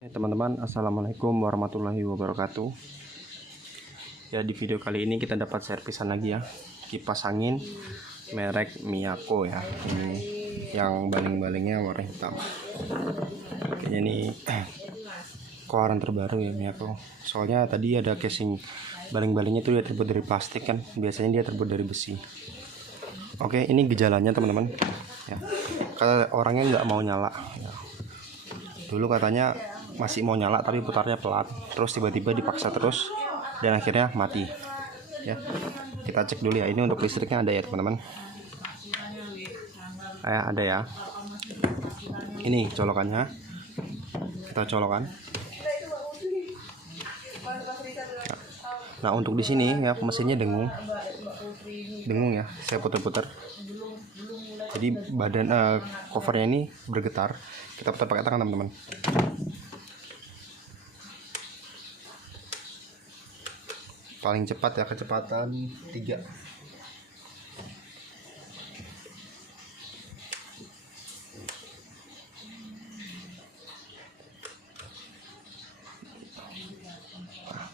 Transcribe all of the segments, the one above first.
Teman-teman, assalamualaikum warahmatullahi wabarakatuh. Ya, di video kali ini kita dapat servisan lagi ya, kipas angin merek Miyako ya. Ini yang baling-balingnya warna hitam. Kayaknya ini keluaran terbaru ya Miyako. Soalnya tadi ada casing baling-balingnya itu dia terbuat dari plastik kan. Biasanya dia terbuat dari besi. Oke, ini gejalanya teman-teman. Ya, orangnya nggak mau nyala. Ya. Dulu katanya masih mau nyala tapi putarnya pelan, terus tiba-tiba dipaksa terus dan akhirnya mati ya. Kita cek dulu ya, ini untuk listriknya ada ya teman-teman. Ada ya, ini colokannya, kita colokan. Nah untuk di sini ya mesinnya dengung ya, saya putar-putar, jadi badan covernya ini bergetar. Kita putar pakai tangan teman-teman. Paling cepat ya, kecepatan 3.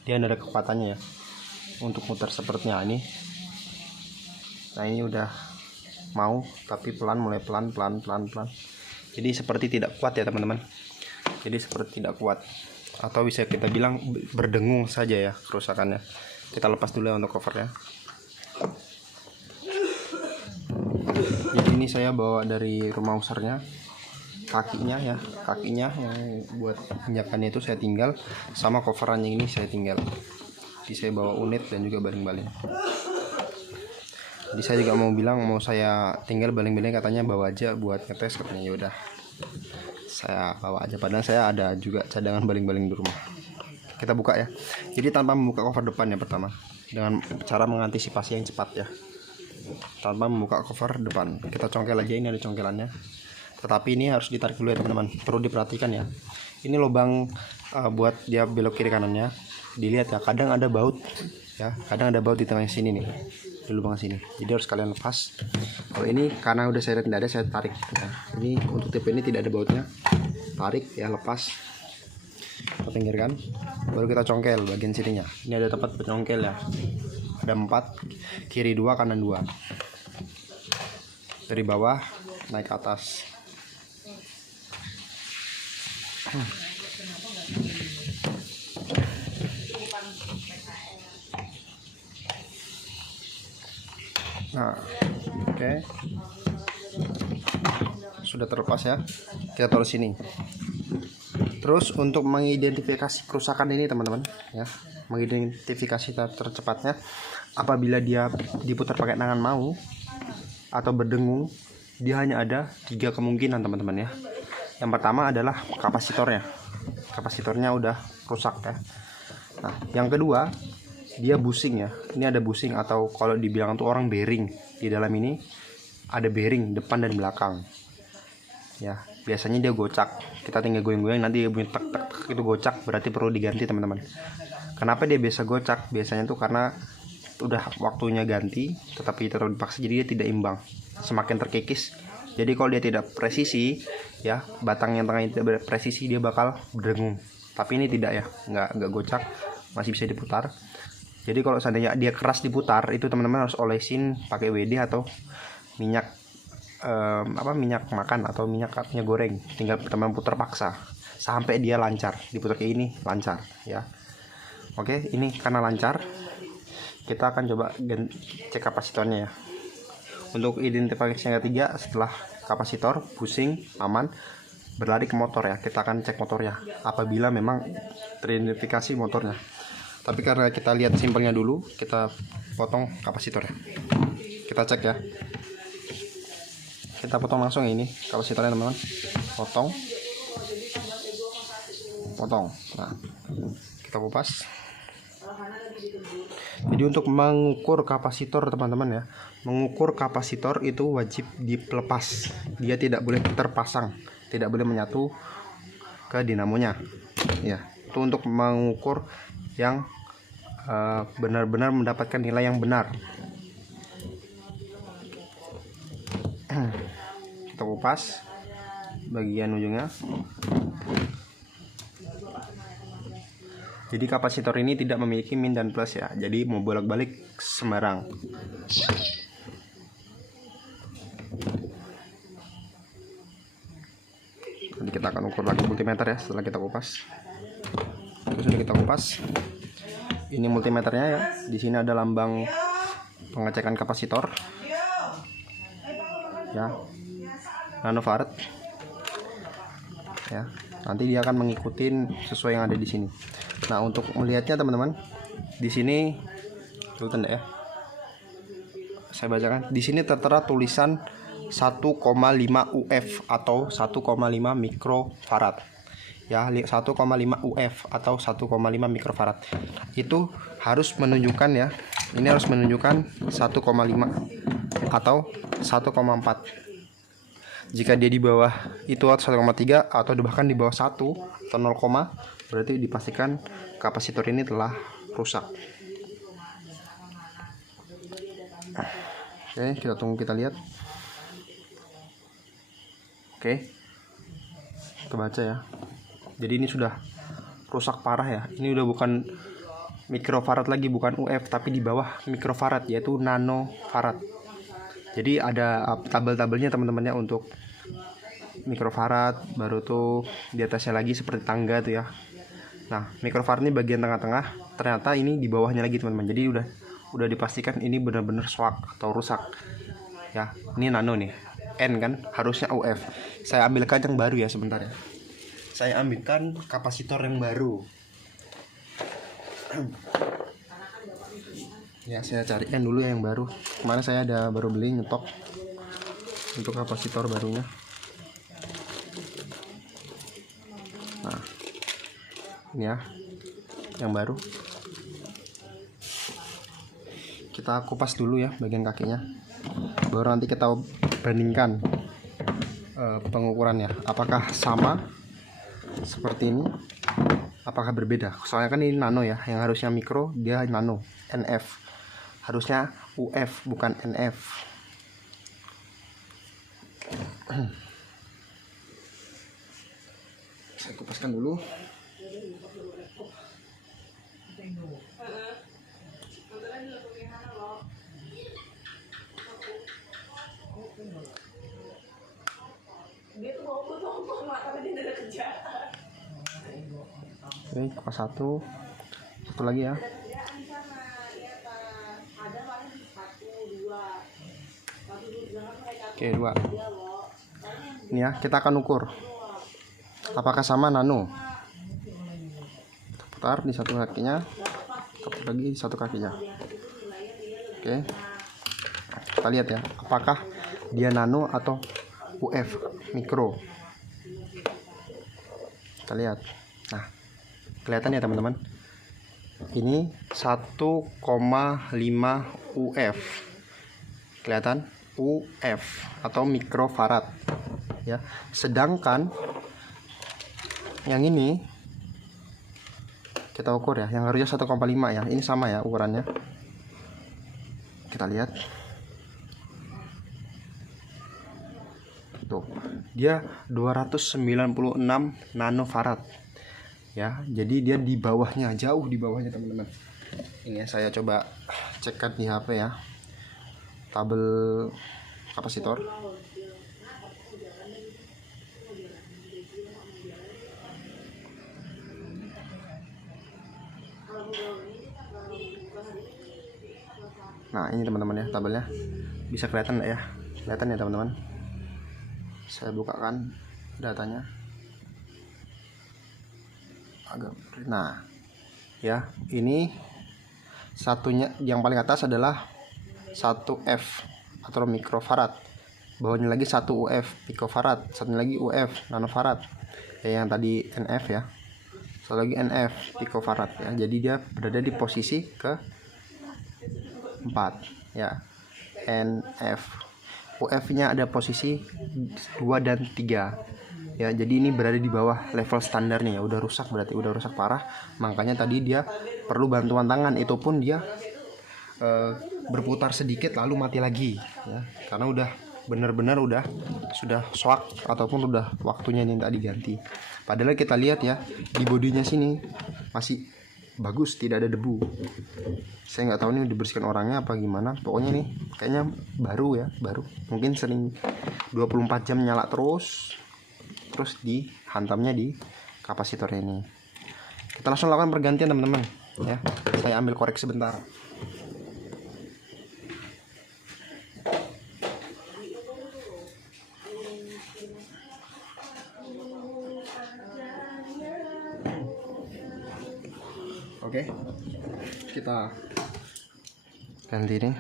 Dia ada kekuatannya ya untuk muter sepertinya ini. Nah ini udah mau, tapi mulai pelan. Jadi seperti tidak kuat ya teman-teman. Jadi seperti tidak kuat, atau bisa kita bilang berdengung saja ya kerusakannya. Kita lepas dulu ya untuk covernya. Jadi ini saya bawa dari rumah usarnya, kakinya yang buat injakannya itu saya tinggal, sama coverannya ini saya tinggal. Jadi saya bawa unit dan juga baling-baling. Jadi saya juga mau bilang mau saya tinggal baling-baling, katanya bawa aja buat ngetes, katanya. Ya udah, saya bawa aja, padahal saya ada juga cadangan baling-baling di rumah. Kita buka ya. Jadi tanpa membuka cover depan ya pertama, dengan cara mengantisipasi yang cepat ya. Tanpa membuka cover depan, kita congkel aja. Ini ada congkelannya, tetapi ini harus ditarik dulu ya teman-teman. Perlu diperhatikan ya, ini lubang buat dia belok kiri kanannya. Dilihat ya, kadang ada baut ya, kadang ada baut di tengah sini nih, di lubang sini. Jadi harus kalian lepas. Kalau ini karena udah saya lihat tidak ada, saya tarik ya. Ini untuk tipe ini tidak ada bautnya, tarik ya, lepas, kita pinggirkan, baru kita congkel bagian sininya. Ini ada tempat pencongkel ya, ada 4, kiri 2, kanan 2, dari bawah naik ke atas. Nah, oke. Sudah terlepas ya. Kita taruh sini. Terus untuk mengidentifikasi kerusakan ini teman-teman ya, mengidentifikasi tercepatnya apabila dia diputar pakai tangan mau atau berdengung, dia hanya ada 3 kemungkinan teman-teman ya. Yang pertama adalah kapasitornya udah rusak ya. Nah yang kedua, dia busing ya. Ini ada busing, atau kalau dibilang tuh orang bearing. Di dalam ini ada bearing depan dan belakang ya. Biasanya dia gocak, kita tinggal goyang-goyang, nanti dia bunyi tek itu gocak, berarti perlu diganti teman-teman. Kenapa dia biasa gocak? Biasanya tuh karena udah waktunya ganti tetapi tetap dipaksa, jadi dia tidak imbang, semakin terkikis. Jadi kalau dia tidak presisi ya, batang yang tengah tidak presisi, dia bakal berdengung. Tapi ini tidak ya, nggak gocak, masih bisa diputar. Jadi kalau seandainya dia keras diputar, itu teman-teman harus olesin pakai WD atau minyak minyak makan atau minyak goreng. Tinggal teman putar paksa sampai dia lancar, diputar kayak ini lancar ya. Oke, ini karena lancar, kita akan coba cek kapasitornya ya. Untuk identifikasi yang ketiga, setelah kapasitor pusing aman, berlari ke motor ya. Kita akan cek motornya apabila memang teridentifikasi motornya. Tapi karena kita lihat simpelnya dulu, kita potong kapasitornya. Kita cek ya. Kita potong langsung ya, ini kapasitornya teman-teman. Potong. Nah, kita kupas. Jadi untuk mengukur kapasitor teman-teman ya, mengukur kapasitor itu wajib dilepas. Dia tidak boleh terpasang, tidak boleh menyatu ke dinamonya. Ya, itu untuk mengukur yang benar-benar mendapatkan nilai yang benar. Kita kupas bagian ujungnya. Jadi kapasitor ini tidak memiliki min dan plus ya. Jadi mau bolak-balik sembarang. Nanti kita akan ukur lagi multimeter ya setelah kita kupas. Itu sudah kita kupas. Ini multimeternya ya. Di sini ada lambang pengecekan kapasitor. Ya. Nanofarad. Ya. Nanti dia akan mengikuti sesuai yang ada di sini. Nah, untuk melihatnya teman-teman, di sini kelihatan ya. Saya bacakan. Di sini tertera tulisan 1,5 UF atau 1,5 mikrofarad. Ya, 1,5 UF atau 1,5 mikrofarad. Itu harus menunjukkan ya. Ini harus menunjukkan 1,5 atau 1,4. Jika dia di bawah itu 1,3 atau bahkan di bawah 1 atau 0, berarti dipastikan kapasitor ini telah rusak. Oke, kita tunggu, kita lihat. Oke, kebaca ya. Jadi ini sudah rusak parah ya. Ini udah bukan mikrofarad lagi, bukan UF, tapi di bawah mikrofarad, yaitu nanofarad. Jadi ada tabel-tabelnya teman-temannya untuk mikrofarad, baru tuh di atasnya lagi seperti tangga tuh ya. Nah, mikrofarad ini bagian tengah-tengah, ternyata ini di bawahnya lagi teman-teman. Jadi udah dipastikan ini benar-benar swak atau rusak. Ya, ini nano nih. N kan harusnya UF. Saya ambilkan yang baru ya sebentar ya. Saya ambilkan kapasitor yang baru. Ya, saya carikan dulu yang baru. Kemarin saya ada baru beli nyetok untuk kapasitor barunya. Nah, ini ya yang baru. Kita kupas dulu ya bagian kakinya, baru nanti kita bandingkan pengukurannya. Apakah sama seperti ini? Apakah berbeda? Soalnya kan ini nano ya, yang harusnya mikro dia nano, NF. Harusnya UF bukan NF. Saya kupaskan dulu. Oke, kupas satu lagi ya. Oke, 2. Ini ya, kita akan ukur apakah sama nano. Putar di satu kakinya, putar lagi di satu kakinya. Oke, kita lihat ya, apakah dia nano atau UF mikro. Kita lihat. Nah, kelihatan ya teman-teman, ini 1,5 UF. Kelihatan UF atau mikrofarad ya. Sedangkan yang ini kita ukur ya, yang harusnya 1,5 ya. Ini sama ya ukurannya. Kita lihat. Tuh, dia 296 nanofarad. Ya, jadi dia di bawahnya, jauh di bawahnya teman-teman. Ini ya, saya coba cekkan di HP ya. Tabel kapasitor. Nah, ini teman-teman ya tabelnya. Bisa kelihatan nggak ya? Kelihatan ya teman-teman. Saya bukakan datanya. Nah, ya, ini satunya yang paling atas adalah 1F atau mikrofarad. Bawahnya lagi 1 UF picofarad, satunya lagi UF nanofarad. Ya, yang tadi NF ya. Satu lagi NF picofarad ya. Jadi dia berada di posisi ke 4 ya. NF. UF-nya ada posisi 2 dan 3. Ya, jadi ini berada di bawah level standarnya ya. Udah rusak, berarti udah rusak parah. Makanya tadi dia perlu bantuan tangan. Itu pun dia berputar sedikit lalu mati lagi ya. Karena udah benar-benar sudah soak ataupun udah waktunya ini tak diganti. Padahal kita lihat ya di bodinya sini masih bagus, tidak ada debu. Saya nggak tahu ini dibersihkan orangnya apa gimana, pokoknya nih kayaknya baru ya, baru mungkin sering 24 jam nyala terus dihantamnya di kapasitor ini. Kita langsung lakukan pergantian teman-teman ya. Saya ambil korek sebentar. Oke, kita ganti ini.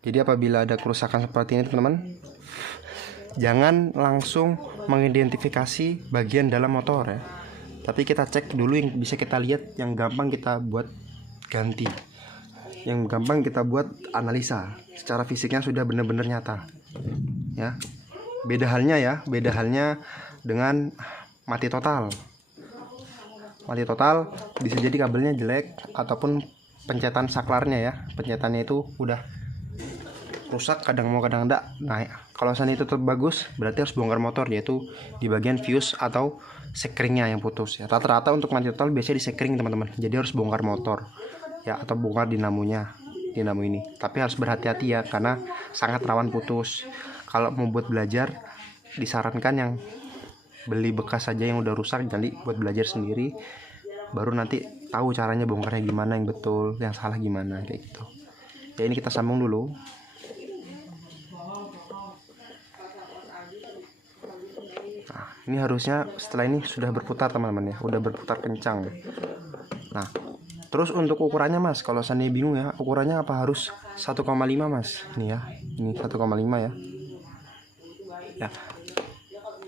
Jadi apabila ada kerusakan seperti ini teman-teman, jangan langsung mengidentifikasi bagian dalam motor ya, tapi kita cek dulu yang bisa kita lihat, yang gampang kita buat ganti, yang gampang kita buat analisa secara fisiknya sudah benar-benar nyata ya. Beda halnya dengan mati total. Mati total bisa jadi kabelnya jelek ataupun pencetan saklarnya ya, pencetannya itu udah rusak, kadang mau kadang enggak. Nah kalau misalnya itu tetap bagus, berarti harus bongkar motor, yaitu di bagian fuse atau sekringnya yang putus ya. Rata-rata untuk mati total biasanya di sekring teman-teman, jadi harus bongkar motor ya, atau bongkar dinamo ini. Tapi harus berhati-hati ya, karena sangat rawan putus. Kalau mau buat belajar, disarankan yang beli bekas saja yang udah rusak, jadi buat belajar sendiri, baru nanti tahu caranya bongkarnya gimana, yang betul, yang salah gimana, kayak gitu ya. Ini kita sambung dulu. Nah ini harusnya setelah ini sudah berputar teman-teman ya, udah berputar kencang. Nah terus untuk ukurannya mas, kalau seandainya bingung ya ukurannya apa, harus 1,5 mas. Ini ya, ini 1,5 ya. Ya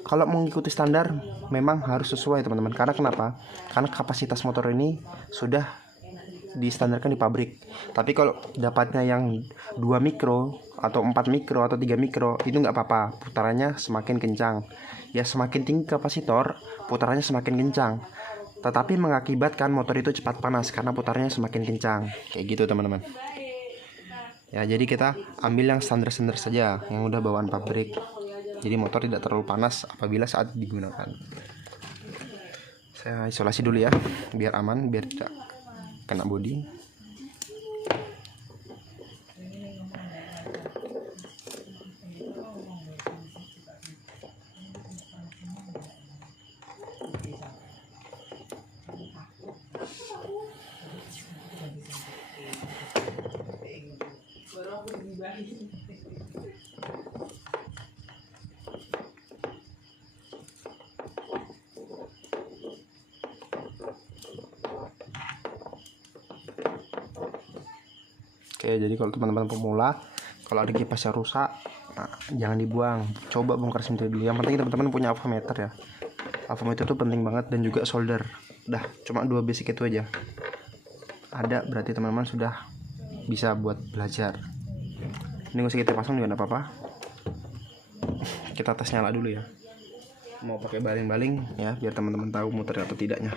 kalau mengikuti standar memang harus sesuai teman-teman. Karena kenapa? Karena kapasitas motor ini sudah distandarkan di pabrik. Tapi kalau dapatnya yang 2 mikro atau 4 mikro atau 3 mikro, itu nggak apa-apa, putarannya semakin kencang ya. Semakin tinggi kapasitor, putarannya semakin kencang, tetapi mengakibatkan motor itu cepat panas karena putarnya semakin kencang, kayak gitu teman-teman ya. Jadi kita ambil yang standar-standar saja, yang udah bawaan pabrik, jadi motor tidak terlalu panas apabila saat digunakan. Saya isolasi dulu ya, biar aman, biar tidak kena bodi. Oke, jadi kalau teman-teman pemula, kalau ada kipasnya rusak, nah, jangan dibuang, coba bongkar sendiri dulu. Yang penting teman-teman punya avometer ya. Avometer itu penting banget, dan juga solder. Udah, cuma 2 basic itu aja. Ada, berarti teman-teman sudah bisa buat belajar. Ini nggak usah kita pasang juga nggak apa-apa. Kita tes nyala dulu ya. Mau pakai baling-baling ya, biar teman-teman tahu muter atau tidaknya.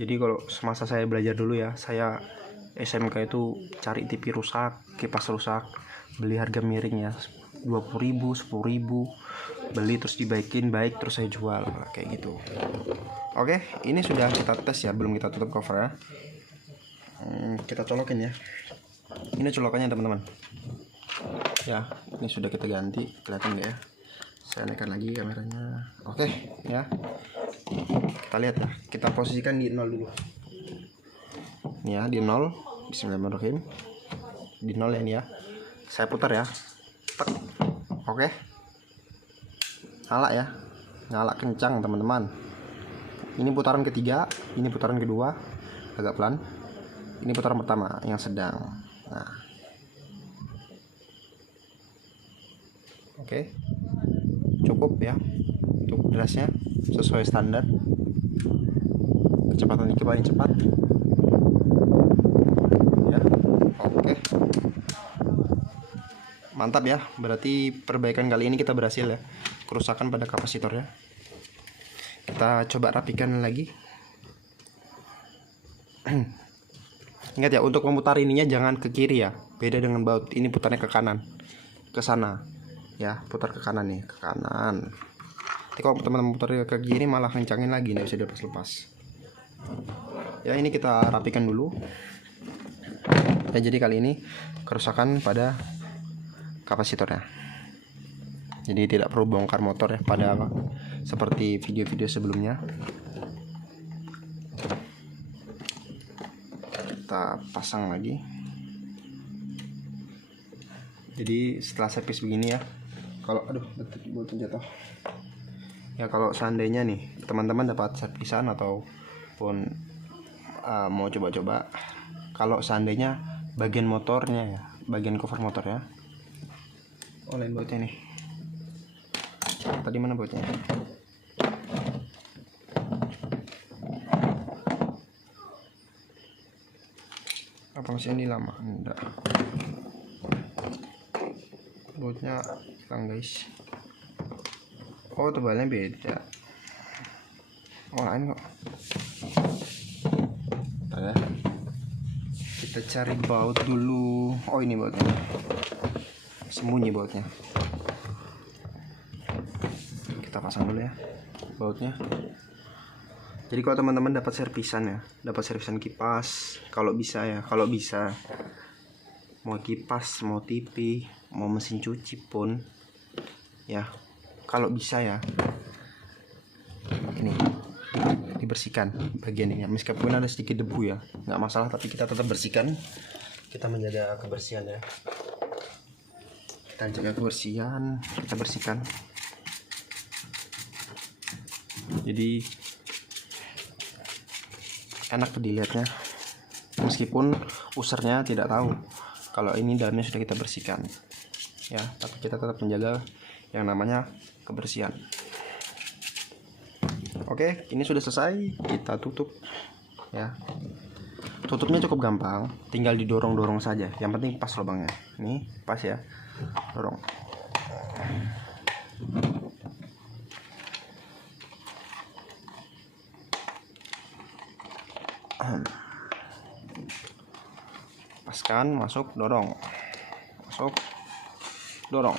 Jadi kalau semasa saya belajar dulu ya, saya SMK itu cari TV rusak, kipas rusak, beli harga miring ya, 20.000, 10.000, beli terus dibaikin baik, terus saya jual kayak gitu. Oke, ini sudah kita tes ya, belum kita tutup cover ya. Kita colokin ya. Ini colokannya teman-teman. Ya, ini sudah kita ganti, kelihatan nggak ya? Saya naikkan lagi kameranya. Oke ya, kita lihat ya, kita posisikan di 0 dulu ini ya, di 0. Bismillahirrahmanirrahim, di 0 ya. Ini ya, saya putar ya. Tek. Oke, nyala ya, nyala kencang teman-teman. Ini putaran ketiga, ini putaran kedua agak pelan, ini putaran pertama yang sedang. Nah oke, cukup ya untuk derasnya, sesuai standar. Kecepatan ini paling cepat ya. Oke, mantap ya, berarti perbaikan kali ini kita berhasil ya, kerusakan pada kapasitornya. Kita coba rapikan lagi. Ingat ya, untuk memutar ininya jangan ke kiri ya, beda dengan baut. Ini putarnya ke kanan, ke sana ya, putar ke kanan nih, ke kanan. Nanti kalau teman-teman putar ke kiri malah kencangin lagi, nggak bisa dilepas-lepas ya. Ini kita rapikan dulu ya. Jadi kali ini kerusakan pada kapasitornya, jadi tidak perlu bongkar motor ya, pada seperti video-video sebelumnya. Kita pasang lagi. Jadi setelah servis begini ya, kalau betul jatuh ya, kalau seandainya nih teman-teman dapat servisan ataupun mau coba-coba, kalau seandainya bagian motornya ya, bagian cover motor ya, lain bautnya nih, tadi mana bautnya? Apa masih ini lama? Enggak, bautnya hilang guys. Oh, tebalnya beda. Oh, lain kok. Ada. Kita cari baut dulu. Oh, ini bautnya. Sembunyi bautnya. Kita pasang dulu ya bautnya. Jadi kalau teman-teman dapat servisan ya, dapat servisan kipas, kalau bisa ya, kalau bisa mau kipas, mau TV, mau mesin cuci pun ya, kalau bisa ya, ini dibersihkan bagian ini, meskipun ada sedikit debu ya, nggak masalah, tapi kita tetap bersihkan. Kita menjaga kebersihan ya, kita jaga kebersihan, kita bersihkan. Jadi enak dilihatnya, meskipun usernya tidak tahu kalau ini dalamnya sudah kita bersihkan ya, tapi kita tetap menjaga yang namanya kebersihan. Oke, ini sudah selesai, kita tutup ya. Tutupnya cukup gampang, tinggal didorong-dorong saja, yang penting pas lubangnya. Nih pas ya, dorong. Paskan, masuk, dorong, masuk, dorong.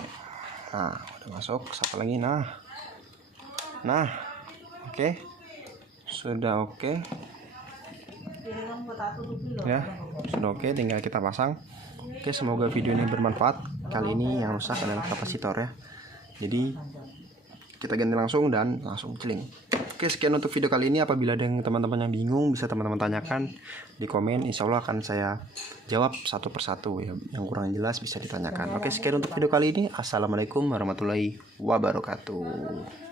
Nah, udah masuk, satu lagi. Nah, oke, sudah oke ya, sudah oke, tinggal kita pasang. Oke, semoga video ini bermanfaat. Kali ini yang rusak adalah kapasitor ya, jadi kita ganti langsung dan langsung celing. Oke, sekian untuk video kali ini. Apabila ada teman-teman yang bingung, bisa teman-teman tanyakan di komen. Insya Allah akan saya jawab satu persatu ya. Yang kurang jelas bisa ditanyakan. Oke, sekian untuk video kali ini. Assalamualaikum warahmatullahi wabarakatuh.